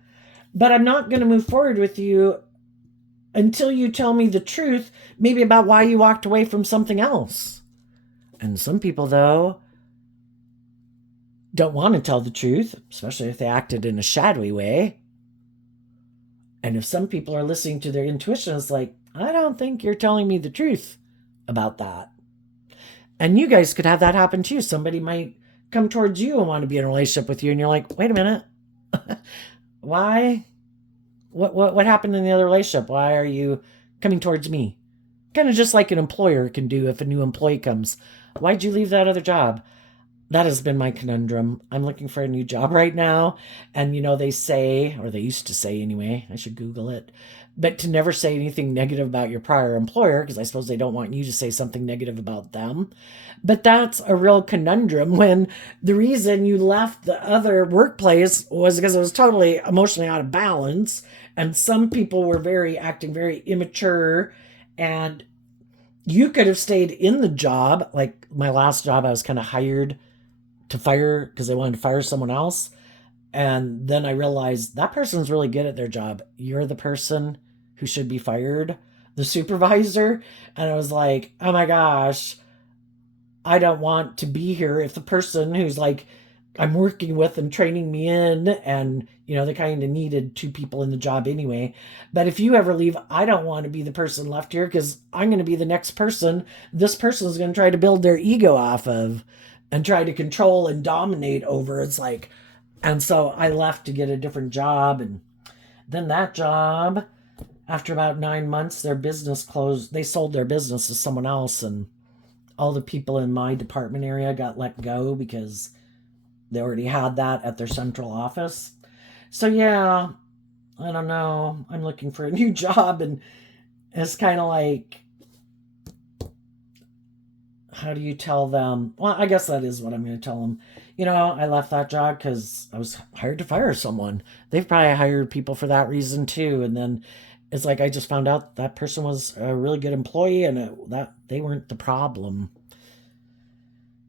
but I'm not going to move forward with you until you tell me the truth, maybe about why you walked away from something else. And some people, though, don't want to tell the truth, especially if they acted in a shadowy way. And if some people are listening to their intuition, it's like, I don't think you're telling me the truth about that. And you guys could have that happen too. Somebody might come towards you and want to be in a relationship with you, and you're like, wait a minute. Why? What happened in the other relationship? Why are you coming towards me? Kind of just like an employer can do if a new employee comes. Why'd you leave that other job? That has been my conundrum. I'm looking for a new job right now. And, they say, or they used to say anyway, I should Google it, but to never say anything negative about your prior employer, because I suppose they don't want you to say something negative about them. But that's a real conundrum when the reason you left the other workplace was because it was totally emotionally out of balance. And some people were acting very immature, and you could have stayed in the job. Like my last job, I was kind of hired to fire because they wanted to fire someone else. And then I realized that person's really good at their job. You're the person who should be fired, the supervisor. And I was like, oh my gosh, I don't want to be here if the person who's like, I'm working with and training me in, and they kind of needed two people in the job anyway. But if you ever leave, I don't want to be the person left here because I'm going to be the next person this person is going to try to build their ego off of and try to control and dominate over. It's like, and so I left to get a different job. And then that job, after about 9 months, their business closed. They sold their business to someone else, and all the people in my department area got let go because they already had that at their central office. So yeah, I don't know. I'm looking for a new job, and it's kind of like, how do you tell them? Well, I guess that is what I'm going to tell them. I left that job because I was hired to fire someone. They've probably hired people for that reason too. And then it's like I just found out that person was a really good employee, and that they weren't the problem.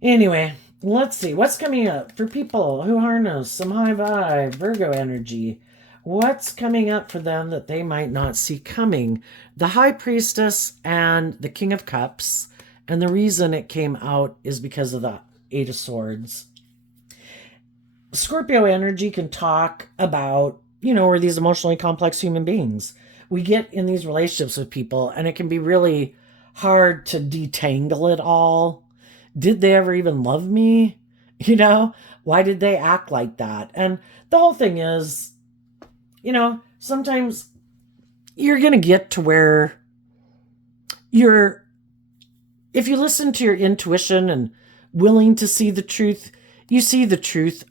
Anyway, let's see what's coming up for people who harness some high vibe Virgo energy. What's coming up for them that they might not see coming? The High Priestess and the King of Cups. And the reason it came out is because of the Eight of Swords. Scorpio energy can talk about, we're these emotionally complex human beings. We get in these relationships with people, and it can be really hard to detangle it all. Did they ever even love me? Why did they act like that? And the whole thing is, sometimes you're going to get to where if you listen to your intuition and willing to see the truth, you see the truth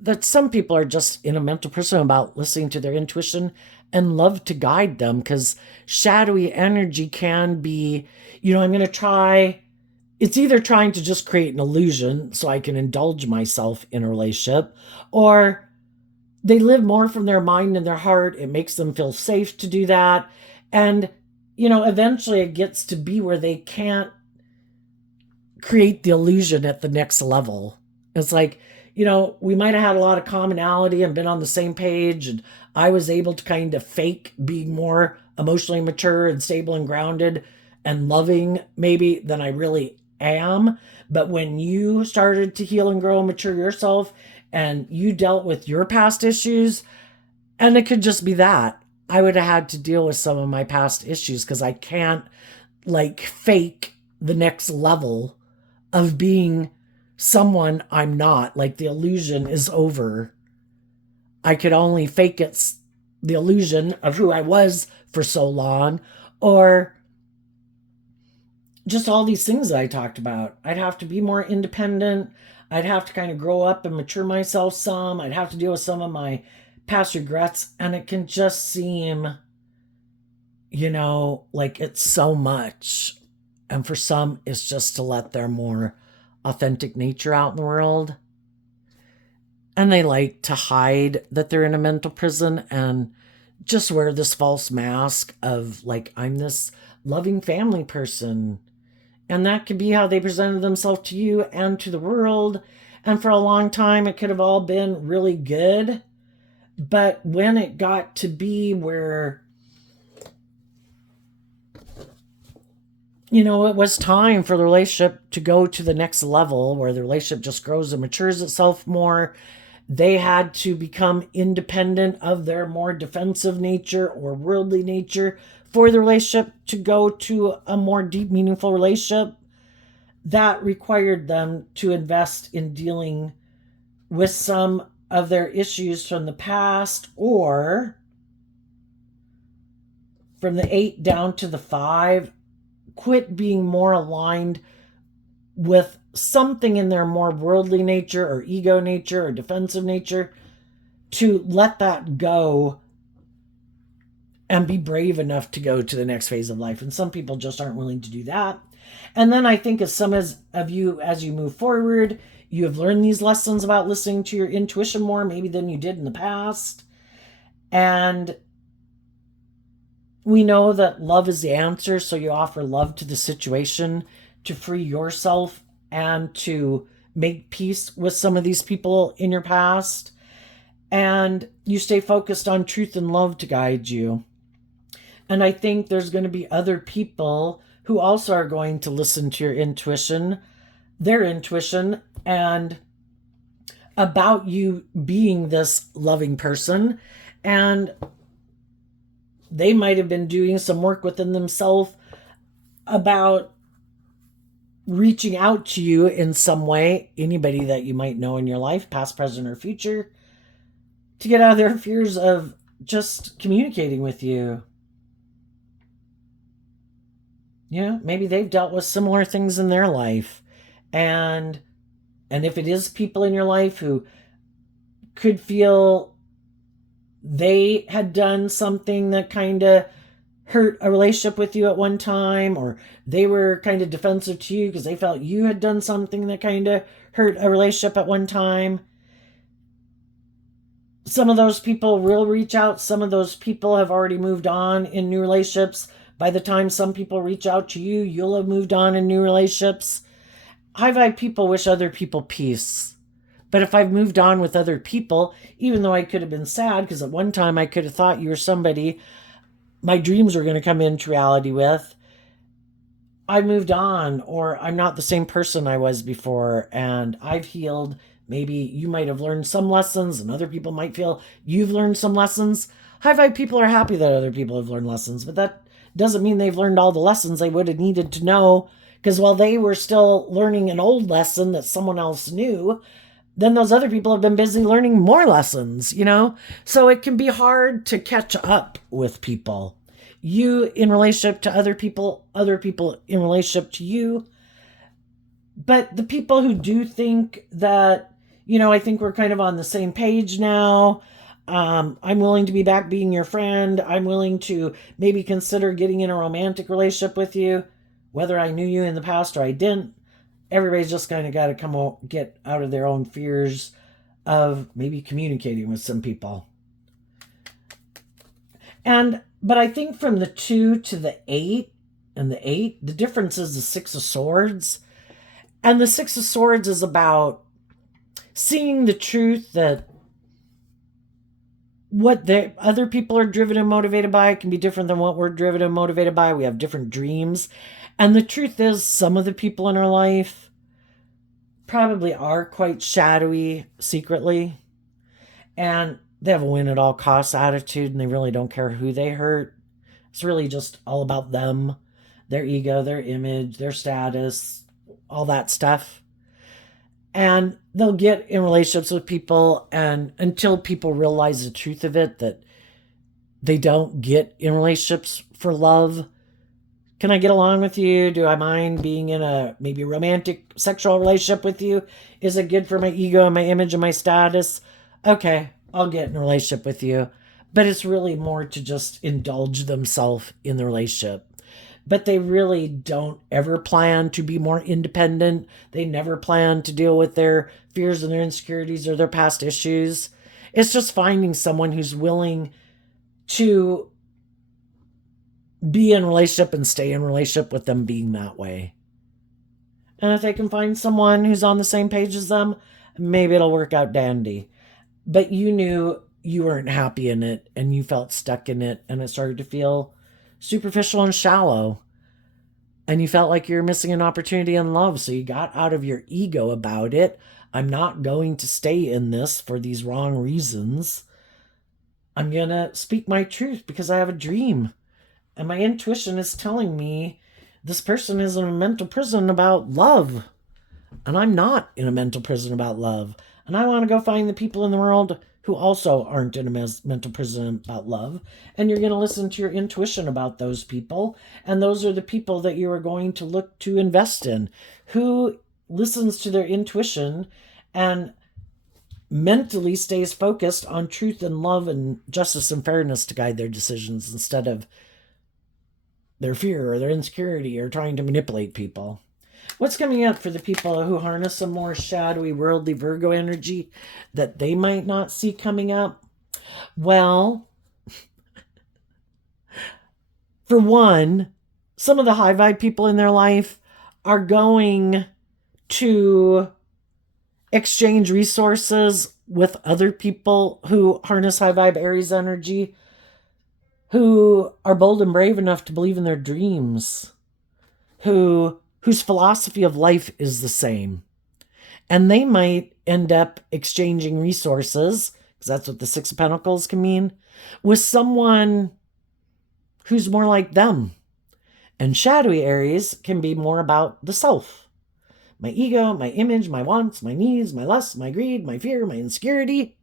that some people are just in a mental prison about listening to their intuition and love to guide them, because shadowy energy can be, I'm going to try. It's either trying to just create an illusion so I can indulge myself in a relationship, or they live more from their mind and their heart. It makes them feel safe to do that. And, eventually it gets to be where they can't create the illusion at the next level. It's like, we might have had a lot of commonality and been on the same page, and I was able to kind of fake being more emotionally mature and stable and grounded and loving maybe than I really am. But when you started to heal and grow and mature yourself, and you dealt with your past issues, and it could just be that. I would have had to deal with some of my past issues because I can't like fake the next level of being someone I'm not. Like the illusion is over. I could only fake the illusion of who I was for so long, or just all these things that I talked about. I'd have to be more independent. I'd have to kind of grow up and mature myself some. I'd have to deal with some of my past regrets. And it can just seem, like it's so much. And for some, it's just to let their more authentic nature out in the world. And they like to hide that they're in a mental prison and just wear this false mask of, like, I'm this loving family person. And that could be how they presented themselves to you and to the world. And for a long time, it could have all been really good. But when it got to be where, it was time for the relationship to go to the next level, where the relationship just grows and matures itself more, they had to become independent of their more defensive nature or worldly nature for the relationship to go to a more deep, meaningful relationship. That required them to invest in dealing with some of their issues from the past, or from the 8 down to the 5, quit being more aligned with something in their more worldly nature or ego nature or defensive nature, to let that go and be brave enough to go to the next phase of life. And some people just aren't willing to do that. And then I think as some of you, as you move forward, you have learned these lessons about listening to your intuition more maybe than you did in the past. And we know that love is the answer, so you offer love to the situation to free yourself and to make peace with some of these people in your past. And you stay focused on truth and love to guide you. And I think there's going to be other people who also are going to listen to your intuition, their intuition, and about you being this loving person. And they might have been doing some work within themselves about reaching out to you in some way, anybody that you might know in your life, past, present, or future, to get out of their fears of just communicating with you. Maybe they've dealt with similar things in their life. And if it is people in your life who could feel they had done something that kind of hurt a relationship with you at one time, or they were kind of defensive to you because they felt you had done something that kind of hurt a relationship at one time, some of those people will reach out. Some of those people have already moved on in new relationships. By the time some people reach out to you, you'll have moved on in new relationships. High vibe people wish other people peace. But if I've moved on with other people, even though I could have been sad because at one time I could have thought you were somebody my dreams were going to come into reality with, I moved on, or I'm not the same person I was before, and I've healed. Maybe you might have learned some lessons, and other people might feel you've learned some lessons. High vibe people are happy that other people have learned lessons, but that doesn't mean they've learned all the lessons they would have needed to know, because while they were still learning an old lesson that someone else knew, then those other people have been busy learning more lessons, So it can be hard to catch up with people. You in relationship to other people in relationship to you. But the people who do think that, I think we're kind of on the same page now. I'm willing to be back being your friend. I'm willing to maybe consider getting in a romantic relationship with you, whether I knew you in the past or I didn't. Everybody's just kind of got to get out of their own fears of maybe communicating with some people. But I think from the 2 to the 8 and the 8, the difference is the 6 of Swords. And the 6 of Swords is about seeing the truth that what the other people are driven and motivated by can be different than what we're driven and motivated by. We have different dreams. And the truth is, some of the people in our life probably are quite shadowy secretly, and they have a win at all costs attitude, and they really don't care who they hurt. It's really just all about them, their ego, their image, their status, all that stuff. And they'll get in relationships with people, and until people realize the truth of it, that they don't get in relationships for love. Can I get along with you? Do I mind being in a maybe romantic sexual relationship with you? Is it good for my ego and my image and my status? Okay, I'll get in a relationship with you. But it's really more to just indulge themselves in the relationship. But they really don't ever plan to be more independent. They never plan to deal with their fears and their insecurities or their past issues. It's just finding someone who's willing to be in a relationship and stay in a relationship with them being that way. And if they can find someone who's on the same page as them, maybe it'll work out dandy. But you knew you weren't happy in it and you felt stuck in it, and it started to feel superficial and shallow. And you felt like you were missing an opportunity in love, so you got out of your ego about it. I'm not going to stay in this for these wrong reasons. I'm going to speak my truth because I have a dream. And my intuition is telling me this person is in a mental prison about love. And I'm not in a mental prison about love. And I want to go find the people in the world who also aren't in a mental prison about love. And you're going to listen to your intuition about those people. And those are the people that you are going to look to invest in. Who listens to their intuition and mentally stays focused on truth and love and justice and fairness to guide their decisions instead of their fear or their insecurity or trying to manipulate people. What's coming up for the people who harness some more shadowy, worldly Virgo energy that they might not see coming up? Well, for one, some of the high vibe people in their life are going to exchange resources with other people who harness high vibe Aries energy, who are bold and brave enough to believe in their dreams, whose philosophy of life is the same. And they might end up exchanging resources, because that's what the Six of Pentacles can mean, with someone who's more like them. And shadowy Aries can be more about the self. My ego, my image, my wants, my needs, my lust, my greed, my fear, my insecurity.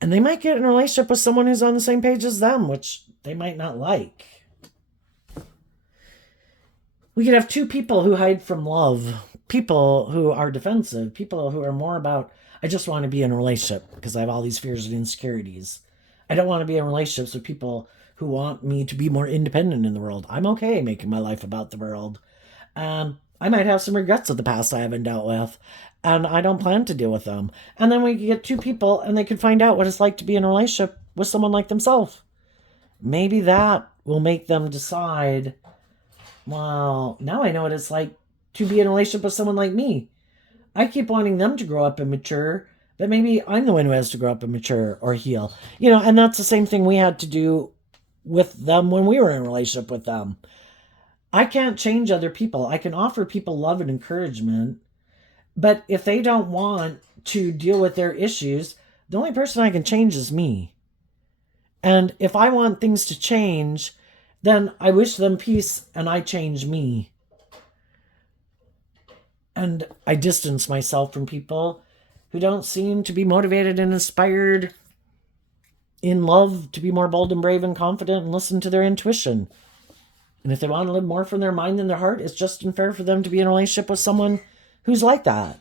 And they might get in a relationship with someone who's on the same page as them, which they might not like. We could have two people who hide from love, people who are defensive, people who are more about, I just want to be in a relationship because I have all these fears and insecurities. I don't want to be in relationships with people who want me to be more independent in the world. I'm okay making my life about the world. I might have some regrets of the past I haven't dealt with, and I don't plan to deal with them. And then we could get two people, and they could find out what it's like to be in a relationship with someone like themselves. Maybe that will make them decide, well, now I know what it's like to be in a relationship with someone like me. I keep wanting them to grow up and mature, but maybe I'm the one who has to grow up and mature or heal. And that's the same thing we had to do with them when we were in a relationship with them. I can't change other people. I can offer people love and encouragement, but if they don't want to deal with their issues, the only person I can change is me. And if I want things to change, then I wish them peace and I change me. And I distance myself from people who don't seem to be motivated and inspired in love to be more bold and brave and confident and listen to their intuition. And if they want to live more from their mind than their heart, it's just unfair for them to be in a relationship with someone who's like that.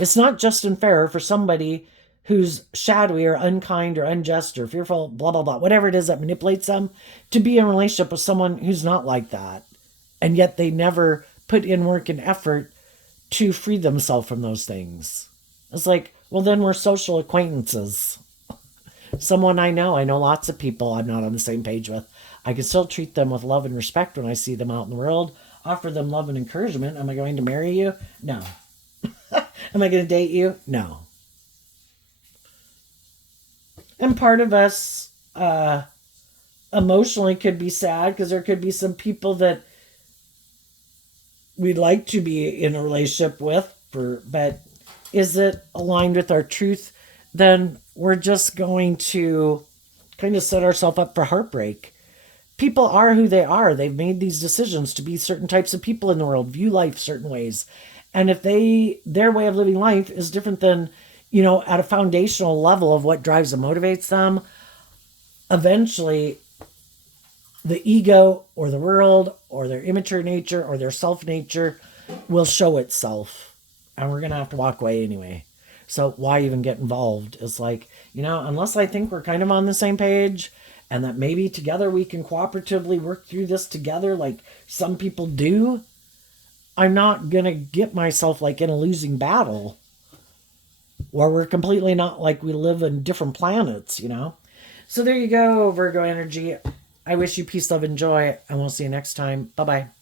It's not just unfair for somebody who's shadowy or unkind or unjust or fearful, blah, blah, blah, whatever it is that manipulates them, to be in a relationship with someone who's not like that. And yet they never put in work and effort to free themselves from those things. It's like, well, then we're social acquaintances. Someone I know lots of people I'm not on the same page with. I can still treat them with love and respect when I see them out in the world, offer them love and encouragement. Am I going to marry you? No. Am I going to date you? No. And part of us emotionally could be sad because there could be some people that we'd like to be in a relationship with, but is it aligned with our truth? Then we're just going to kind of set ourselves up for heartbreak. People are who they are. They've made these decisions to be certain types of people in the world, view life certain ways. And if their way of living life is different than, at a foundational level of what drives and motivates them, eventually the ego or the world or their immature nature or their self nature will show itself. And we're going to have to walk away anyway. So why even get involved? It's like, unless I think we're kind of on the same page and that maybe together we can cooperatively work through this together like some people do, I'm not going to get myself like in a losing battle where we're completely not like we live in different planets. So there you go, Virgo energy. I wish you peace, love, and joy, and we'll see you next time. Bye bye.